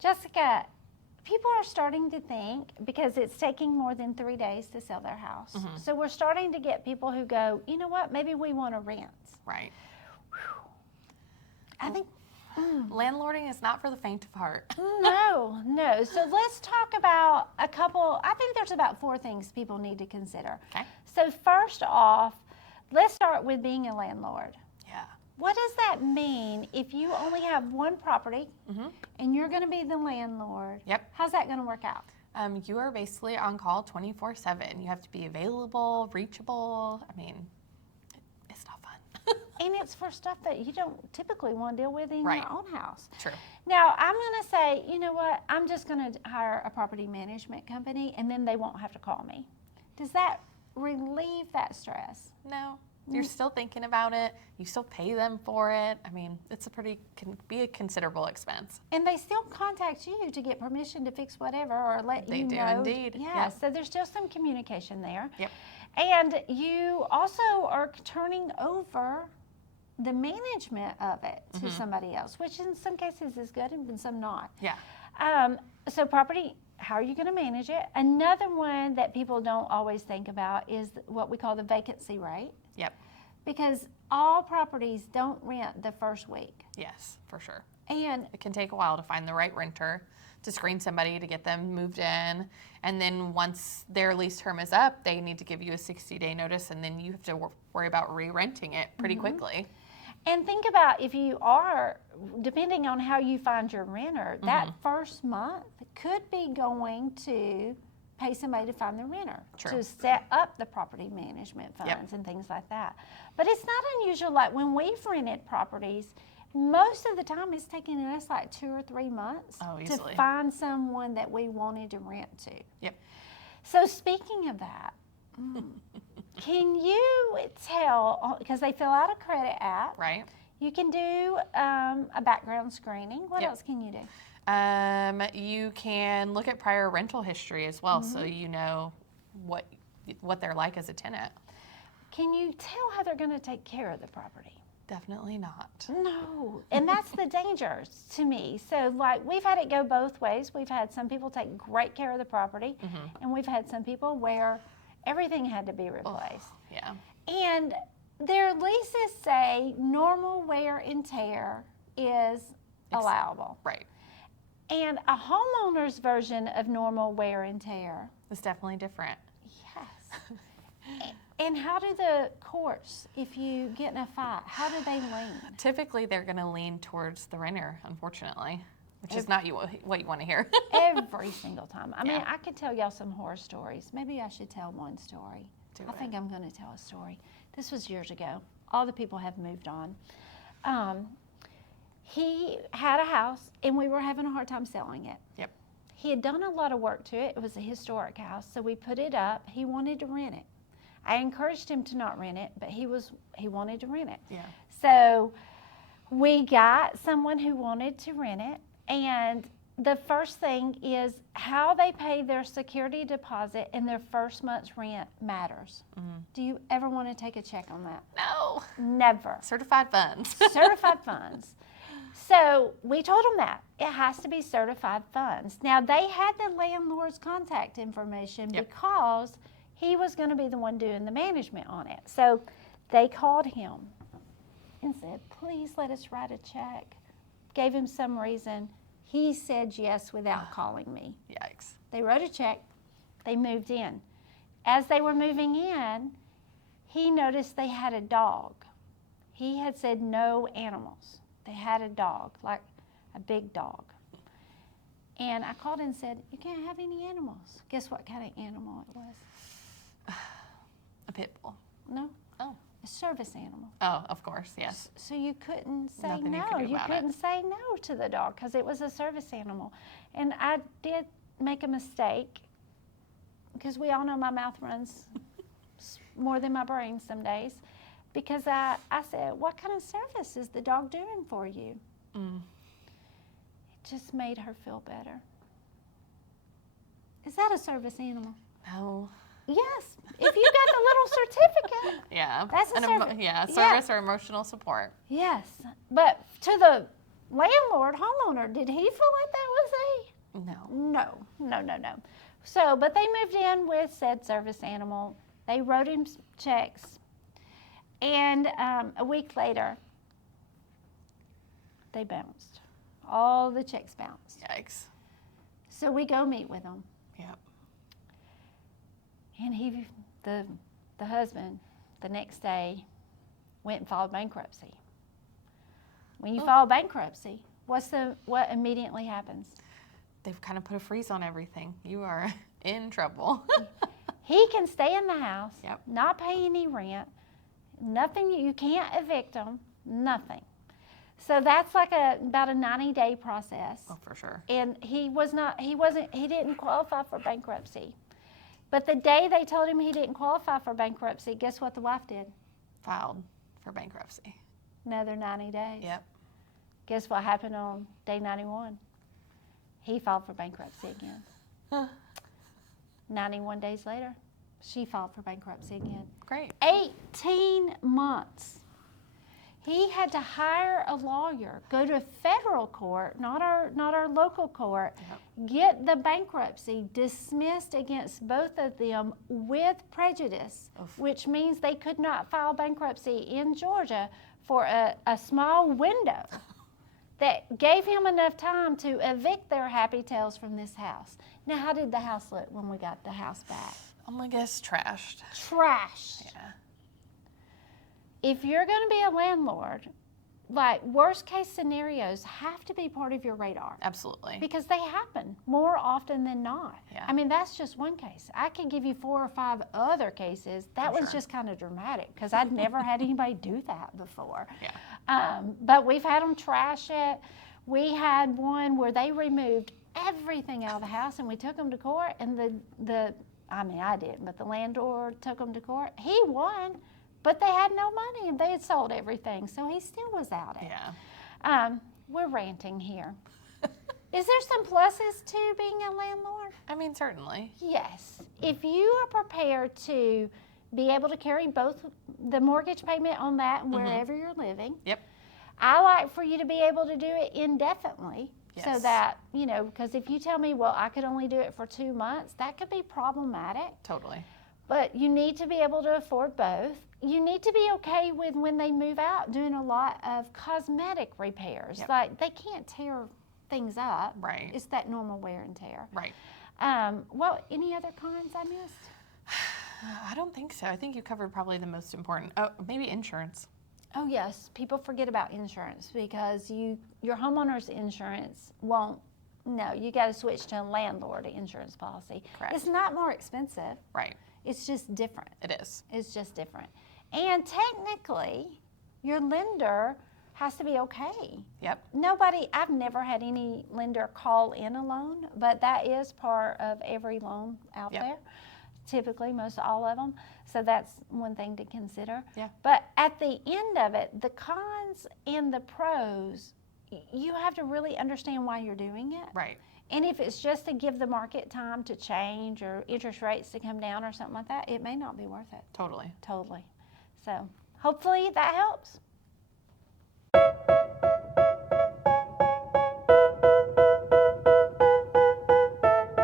Jessica, people are starting to think, because it's taking more than 3 days to sell their house. So we're starting to get people who go, you know what, maybe we want to rent. Right. I think landlording is not for the faint of heart. No. So let's talk about I think there's about 4 things people need to consider. Okay. So first off, let's start with being a landlord. Yeah. What does that mean if you only have one property and you're going to be the landlord? Yep. How's that going to work out? You are basically on call 24/7. You have to be available, reachable. I mean, it's not fun. And it's for stuff that you don't typically want to deal with in your own house. True. Now, I'm going to say, you know what, I'm just going to hire a property management company and then they won't have to call me. Does that relieve that stress? No. You're still thinking about it. You still pay them for it. I mean, can be a considerable expense. And they still contact you to get permission to fix whatever or let you know. They do indeed. Yeah, Yep. so there's still some communication there. Yep. And you also are turning over the management of it to somebody else, which in some cases is good and in some not. Yeah. So property, how are you going to manage it? Another one that people don't always think about is what we call the vacancy rate. Yep. Because all properties don't rent the first week. Yes, for sure. And it can take a while to find the right renter, to screen somebody, to get them moved in. And then once their lease term is up, they need to give you a 60-day notice, and then you have to worry about re-renting it pretty quickly. And think about if you are, depending on how you find your renter, that first month could be going to pay somebody to find the renter, to set up the property management funds and things like that. But it's not unusual, like when we've rented properties, most of the time it's taking us like 2 or 3 months to find someone that we wanted to rent to. Yep. So speaking of that, can you tell, because they fill out a credit app. Right. You can do a background screening. What else can you do? You can look at prior rental history as well, so you know what they're like as a tenant. Can you tell how they're going to take care of the property? Definitely not. No, and that's the danger to me. So, like, we've had it go both ways. We've had some people take great care of the property, and we've had some people where everything had to be replaced. Yeah. And their leases say normal wear and tear is allowable. Right. And a homeowner's version of normal wear and tear. It's definitely different. Yes. And how do the courts, if you get in a fight, how do they lean? Typically, they're going to lean towards the renter, unfortunately, which is not what you want to hear. Every single time. I mean, I could tell y'all some horror stories. Maybe I should tell one story. I think I'm going to tell a story. This was years ago. All the people have moved on. He had a house, and we were having a hard time selling it. Yep. He had done a lot of work to it. It was a historic house, so we put it up. He wanted to rent it. I encouraged him to not rent it, but he wanted to rent it. Yeah. So we got someone who wanted to rent it, and the first thing is how they pay their security deposit and their first month's rent matters. Do you ever want to take a check on that? No. Never. Certified funds. Certified funds. So we told them that. It has to be certified funds. Now, they had the landlord's contact information because he was going to be the one doing the management on it. So they called him and said, please let us write a check. Gave him some reason. He said yes without calling me. Yikes. They wrote a check. They moved in. As they were moving in, he noticed they had a dog. He had said no animals. They had a dog, like a big dog. And I called and said, you can't have any animals. Guess what kind of animal it was? A pit bull. No. Oh. A service animal. Oh, of course, yes. So you couldn't say Nothing no. you could do about couldn't say no to the dog because it was a service animal. And I did make a mistake because we all know my mouth runs more than my brain some days. Because I said, what kind of service is the dog doing for you? It just made her feel better. Is that a service animal? No. Yes. If you got the little certificate. Yeah. That's a service. Service or emotional support. Yes. But to the landlord, homeowner, did he feel like that was No. So, but they moved in with said service animal. They wrote him checks. And a week later, they bounced. All the checks bounced. Yikes. So we go meet with them. Yep. And the husband, the next day, went and filed bankruptcy. When you file bankruptcy, what immediately happens? They've kind of put a freeze on everything. You are in trouble. He can stay in the house, Yep. not pay any rent, nothing. You can't evict him, nothing. So that's like about a 90-day process. Oh, for sure. And he didn't qualify for bankruptcy. But the day they told him he didn't qualify for bankruptcy, guess what the wife did? Filed for bankruptcy. Another 90 days. Yep. Guess what happened on day 91? He filed for bankruptcy again. 91 days later, she filed for bankruptcy again. Great. 18 months. He had to hire a lawyer, go to federal court, not our local court, get the bankruptcy dismissed against both of them with prejudice, which means they could not file bankruptcy in Georgia for a small window that gave him enough time to evict their happy tales from this house. Now, how did the house look when we got the house back? Oh, I guess trashed. Trashed. Yeah. If you're going to be a landlord, like worst case scenarios have to be part of your radar. Absolutely. Because they happen more often than not. Yeah. I mean, that's just one case. I could give you 4 or 5 other cases. That was just kind of dramatic because I'd never had anybody do that before. Yeah. But we've had them trash it. We had one where they removed everything out of the house and we took them to court, and I didn't, but the landlord took them to court. He won, but they had no money and they had sold everything, so he still was out it. Yeah. We're ranting here. Is there some pluses to being a landlord? I mean, certainly. Yes. If you are prepared to be able to carry both the mortgage payment on that and wherever you're living. Yep. I like for you to be able to do it indefinitely. So Yes. that, because if you tell me, well, I could only do it for 2 months, that could be problematic. Totally. But you need to be able to afford both. You need to be okay with when they move out doing a lot of cosmetic repairs. Yep. Like they can't tear things up. Right. It's that normal wear and tear. Right. Well, any other cons I missed? I don't think so. I think you covered probably the most important. Oh, maybe insurance. Oh yes, people forget about insurance because your homeowner's insurance won't. No, you got to switch to a landlord insurance policy. Correct. It's not more expensive. Right. It's just different. It is. It's just different. And technically, your lender has to be okay. Yep. I've never had any lender call in a loan, but that is part of every loan out there. Typically, most all of them. So that's one thing to consider. Yeah. But at the end of it, the cons and the pros, you have to really understand why you're doing it. Right. And if it's just to give the market time to change or interest rates to come down or something like that, it may not be worth it. Totally. Totally. So hopefully that helps.